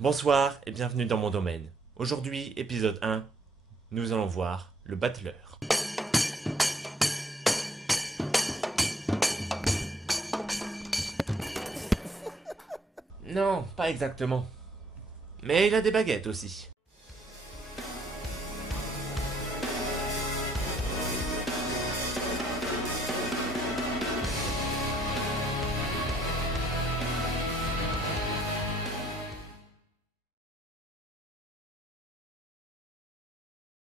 Bonsoir et bienvenue dans mon domaine. Aujourd'hui, épisode 1, nous allons voir le battleur. Non, pas exactement. Mais il a des baguettes aussi.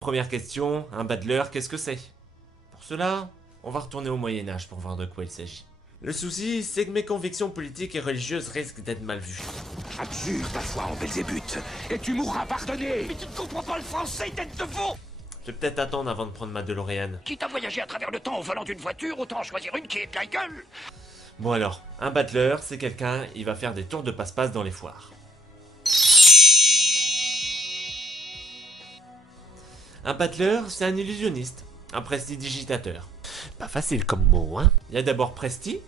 Première question, un battleur, qu'est-ce que c'est? Pour cela, on va retourner au Moyen-Âge pour voir de quoi il s'agit. Le souci, c'est que mes convictions politiques et religieuses risquent d'être mal vues. Abjure ta foi en Belzébuth, et tu mourras pardonné. Mais tu ne comprends pas le français, tête de veau. Je vais peut-être attendre avant de prendre ma DeLorean. Quitte à voyager à travers le temps au volant d'une voiture, autant choisir une qui est plein gueule. Bon alors, un battleur, c'est quelqu'un, il va faire des tours de passe-passe dans les foires. Un battleur, c'est un illusionniste, un prestidigitateur. Pas facile comme mot, hein. Il y a d'abord presti,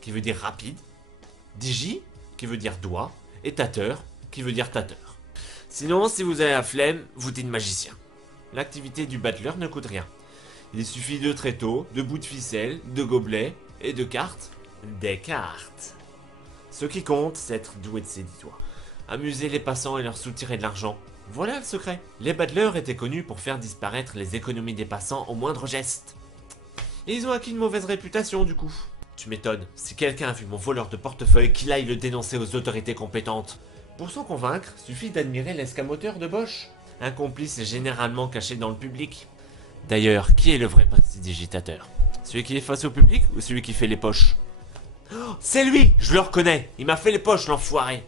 qui veut dire rapide, digi, qui veut dire doigt, et tateur, qui veut dire tâteur. Sinon, si vous avez la flemme, vous dites magicien. L'activité du battleur ne coûte rien. Il suffit de tréteaux, de bouts de ficelle, de gobelets et de cartes. Des cartes. Ce qui compte, c'est être doué de ses 10 doigts. Amuser les passants et leur soutirer de l'argent. Voilà le secret. Les battleurs étaient connus pour faire disparaître les économies des passants au moindre geste. Et ils ont acquis une mauvaise réputation du coup. Tu m'étonnes, si quelqu'un a vu mon voleur de portefeuille, qu'il aille le dénoncer aux autorités compétentes. Pour s'en convaincre, suffit d'admirer l'escamoteur de Bosch. Un complice est généralement caché dans le public. D'ailleurs, qui est le vrai prestidigitateur? Celui qui est face au public ou celui qui fait les poches? Oh, c'est lui, je le reconnais, il m'a fait les poches l'enfoiré.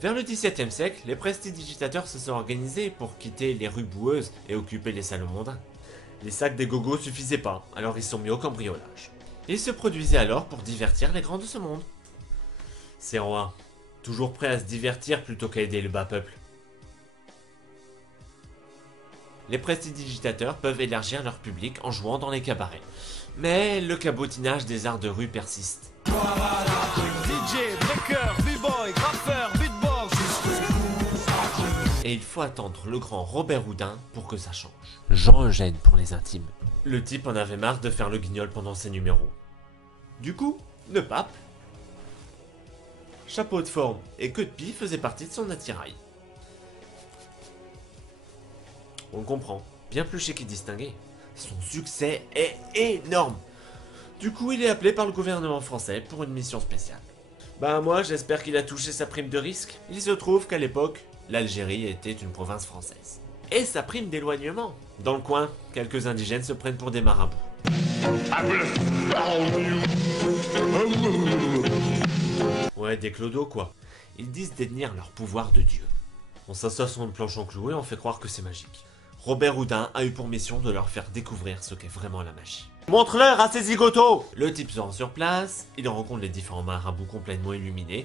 Vers le XVIIe siècle, les prestidigitateurs se sont organisés pour quitter les rues boueuses et occuper les salons mondains. Les sacs des gogos suffisaient pas, alors ils sont mis au cambriolage. Ils se produisaient alors pour divertir les grands de ce monde. Ces rois, toujours prêts à se divertir plutôt qu'à aider le bas peuple. Les prestidigitateurs peuvent élargir leur public en jouant dans les cabarets. Mais le cabotinage des arts de rue persiste. DJ, breaker, b-boy, graffeur, beatbox. Et il faut attendre le grand Robert Houdin pour que ça change. Jean Eugène pour les intimes. Le type en avait marre de faire le guignol pendant ses numéros. Du coup, le pape, chapeau de forme et queue de pie faisaient partie de son attirail. On comprend, bien plus chic et distingué. Son succès est énorme. Du coup, il est appelé par le gouvernement français pour une mission spéciale. Bah moi, j'espère qu'il a touché sa prime de risque. Il se trouve qu'à l'époque, l'Algérie était une province française. Et sa prime d'éloignement. Dans le coin, quelques indigènes se prennent pour des marabouts. Ouais, des clodos quoi. Ils disent détenir leur pouvoir de Dieu. On s'assoit sur une planche en clou et on fait croire que c'est magique. Robert Houdin a eu pour mission de leur faire découvrir ce qu'est vraiment la magie. Montre-leur à ces zigotos! Le type se rend sur place, il rencontre les différents marabouts complètement illuminés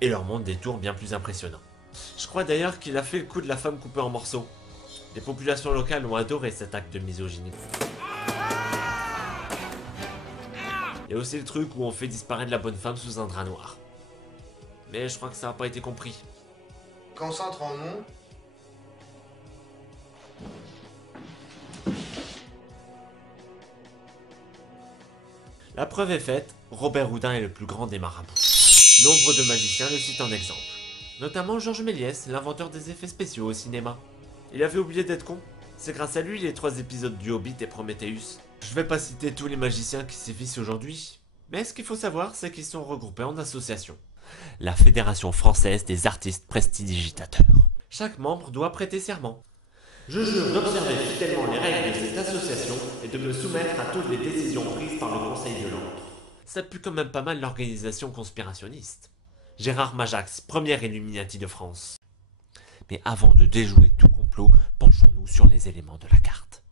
et leur montre des tours bien plus impressionnants. Je crois d'ailleurs qu'il a fait le coup de la femme coupée en morceaux. Les populations locales ont adoré cet acte de misogynie. Il y a aussi le truc où on fait disparaître la bonne femme sous un drap noir. Mais je crois que ça n'a pas été compris. Concentre en nous. La preuve est faite, Robert Houdin est le plus grand des marabouts. Nombre de magiciens le citent en exemple. Notamment Georges Méliès, l'inventeur des effets spéciaux au cinéma. Il avait oublié d'être con. C'est grâce à lui les 3 épisodes du Hobbit et Prometheus. Je vais pas citer tous les magiciens qui sévissent aujourd'hui, mais ce qu'il faut savoir, c'est qu'ils sont regroupés en association. La Fédération Française des Artistes Prestidigitateurs. Chaque membre doit prêter serment. Je jure d'observer fidèlement les règles de cette association et de me soumettre à toutes les décisions prises par le Conseil de l'Ordre. Ça pue quand même pas mal l'organisation conspirationniste. Gérard Majax, premier Illuminati de France. Mais avant de déjouer tout complot, penchons-nous sur les éléments de la carte.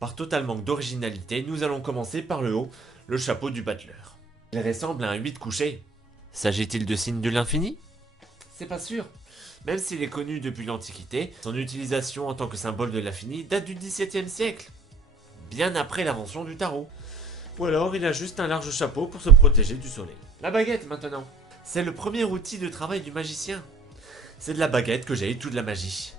Par total manque d'originalité, nous allons commencer par le haut, le chapeau du battleur. Il ressemble à un 8 couché. S'agit-il de signe de l'infini? C'est pas sûr. Même s'il est connu depuis l'Antiquité, son utilisation en tant que symbole de l'infini date du XVIIe siècle, bien après l'invention du tarot. Ou alors il a juste un large chapeau pour se protéger du soleil. La baguette maintenant. C'est le premier outil de travail du magicien. C'est de la baguette que j'ai toute la magie.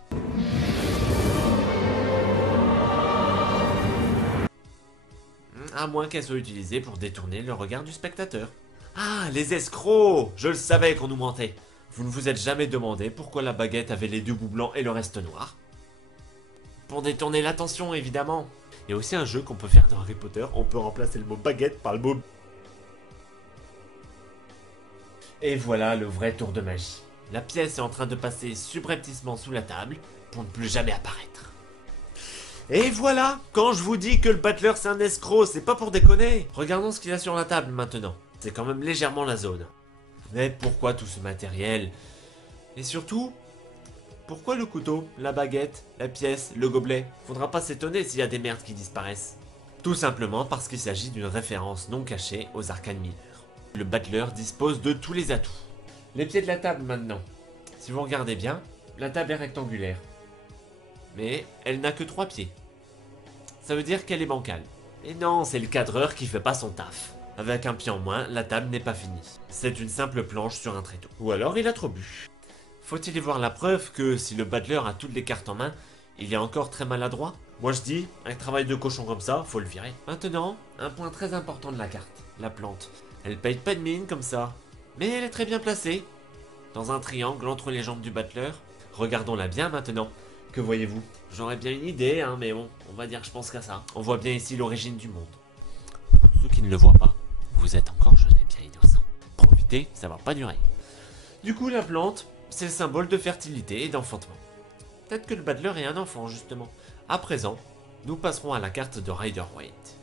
À moins qu'elle soit utilisée pour détourner le regard du spectateur. Ah, les escrocs! Je le savais qu'on nous mentait. Vous ne vous êtes jamais demandé pourquoi la baguette avait les deux bouts blancs et le reste noir? Pour détourner l'attention, évidemment. Il y a aussi un jeu qu'on peut faire dans Harry Potter. On peut remplacer le mot baguette par le mot... Et voilà le vrai tour de magie. La pièce est en train de passer subrepticement sous la table pour ne plus jamais apparaître. Et voilà! Quand je vous dis que le battleur c'est un escroc, c'est pas pour déconner! Regardons ce qu'il y a sur la table maintenant. C'est quand même légèrement la zone. Mais pourquoi tout ce matériel? Et surtout, pourquoi le couteau, la baguette, la pièce, le gobelet? Faudra pas s'étonner s'il y a des merdes qui disparaissent. Tout simplement parce qu'il s'agit d'une référence non cachée aux arcanes mineures. Le battleur dispose de tous les atouts. Les pieds de la table maintenant. Si vous regardez bien, la table est rectangulaire. Mais elle n'a que 3 pieds. Ça veut dire qu'elle est bancale. Et non, c'est le cadreur qui fait pas son taf. Avec un pied en moins, la table n'est pas finie. C'est une simple planche sur un tréteau. Ou alors il a trop bu. Faut-il y voir la preuve que si le battleur a toutes les cartes en main, il est encore très maladroit? Moi je dis, un travail de cochon comme ça, faut le virer. Maintenant, un point très important de la carte, la plante. Elle paye pas de mine comme ça, mais elle est très bien placée. Dans un triangle entre les jambes du battleur. Regardons-la bien maintenant. Que voyez-vous? J'aurais bien une idée, hein, mais bon, on va dire je pense qu'à ça. On voit bien ici l'origine du monde. Ceux qui ne le voient pas, vous êtes encore jeunes et bien innocents. Profitez, ça va pas durer. Du coup, la plante, c'est le symbole de fertilité et d'enfantement. Peut-être que le battleur est un enfant, justement. À présent, nous passerons à la carte de Rider-Waite.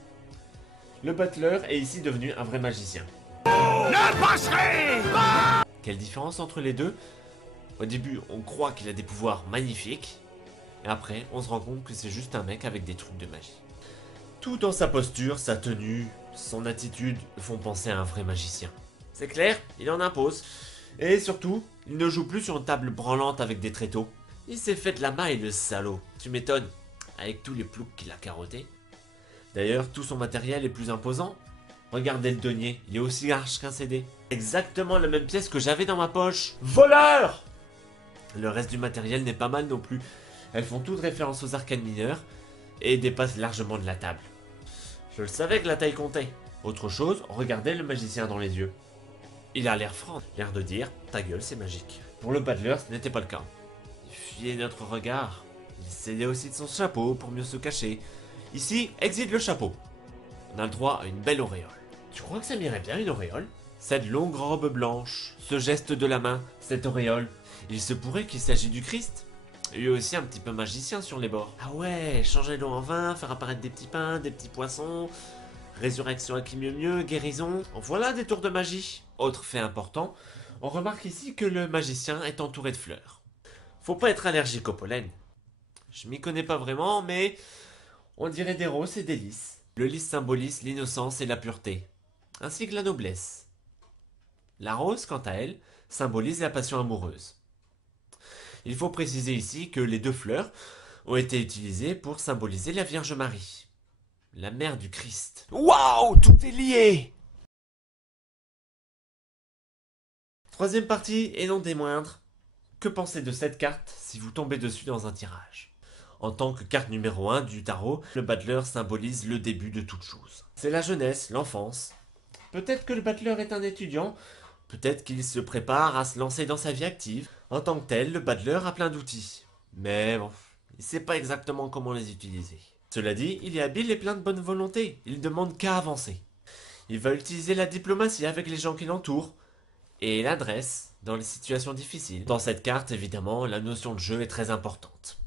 Le battleur est ici devenu un vrai magicien. Ne passerai pas! Quelle différence entre les deux? Au début, on croit qu'il a des pouvoirs magnifiques. Et après, on se rend compte que c'est juste un mec avec des trucs de magie. Tout dans sa posture, sa tenue, son attitude font penser à un vrai magicien. C'est clair, il en impose. Et surtout, il ne joue plus sur une table branlante avec des tréteaux. Il s'est fait de la maille, le salaud. Tu m'étonnes, avec tous les ploucs qu'il a carottés. D'ailleurs, tout son matériel est plus imposant. Regardez le denier, il est aussi large qu'un CD. Exactement la même pièce que j'avais dans ma poche. Voleur! Le reste du matériel n'est pas mal non plus. Elles font toutes référence aux arcanes mineures et dépassent largement de la table. Je le savais que la taille comptait. Autre chose, regardez le magicien dans les yeux. Il a l'air franc, l'air de dire « ta gueule, c'est magique ». Pour le battleur, ce n'était pas le cas. Il fuyait notre regard. Il s'aidait aussi de son chapeau pour mieux se cacher. Ici, exit le chapeau. On a le droit à une belle auréole. Tu crois que ça m'irait bien une auréole? Cette longue robe blanche, ce geste de la main, cette auréole. Il se pourrait qu'il s'agisse du Christ. Il y a aussi un petit peu magicien sur les bords. Ah ouais, changer l'eau en vin, faire apparaître des petits pains, des petits poissons, résurrection à qui mieux mieux, guérison. Voilà des tours de magie. Autre fait important, on remarque ici que le magicien est entouré de fleurs. Faut pas être allergique au pollen. Je m'y connais pas vraiment, mais on dirait des roses et des lys. Le lys symbolise l'innocence et la pureté, ainsi que la noblesse. La rose, quant à elle, symbolise la passion amoureuse. Il faut préciser ici que les deux fleurs ont été utilisées pour symboliser la Vierge Marie, la mère du Christ. Waouh, tout est lié! Troisième partie, et non des moindres. Que penser de cette carte si vous tombez dessus dans un tirage? En tant que carte numéro 1 du tarot, le battleur symbolise le début de toute chose. C'est la jeunesse, l'enfance. Peut-être que le battleur est un étudiant, peut-être qu'il se prépare à se lancer dans sa vie active. En tant que tel, le battleur a plein d'outils. Mais bon, il ne sait pas exactement comment les utiliser. Cela dit, il est habile et plein de bonne volonté. Il ne demande qu'à avancer. Il va utiliser la diplomatie avec les gens qui l'entourent. Et l'adresse dans les situations difficiles. Dans cette carte, évidemment, la notion de jeu est très importante.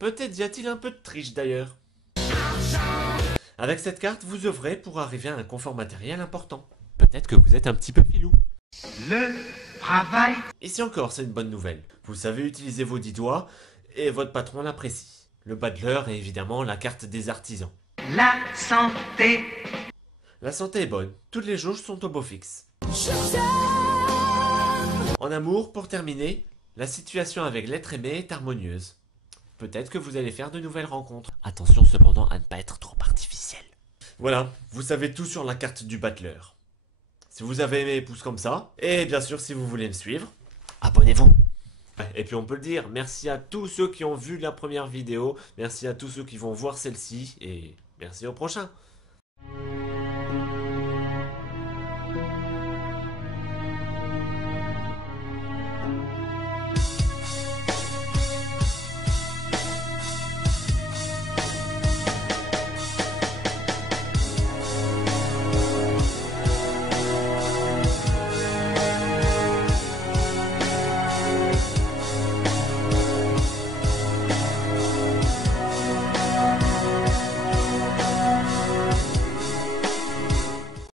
Peut-être y a-t-il un peu de triche d'ailleurs. Avec cette carte, vous œuvrez pour arriver à un confort matériel important. Peut-être que vous êtes un petit peu filou. Le travail. Ici encore, c'est une bonne nouvelle. Vous savez utiliser vos 10 doigts et votre patron l'apprécie. Le battleur est évidemment la carte des artisans. La santé. La santé est bonne. Toutes les jauges sont au beau fixe. En amour, pour terminer, la situation avec l'être aimé est harmonieuse. Peut-être que vous allez faire de nouvelles rencontres. Attention cependant à ne pas être trop artificiel. Voilà, vous savez tout sur la carte du battleur. Si vous avez aimé, pouce comme ça. Et bien sûr, si vous voulez me suivre, abonnez-vous. Et puis on peut le dire, merci à tous ceux qui ont vu la première vidéo, merci à tous ceux qui vont voir celle-ci, et merci au prochain.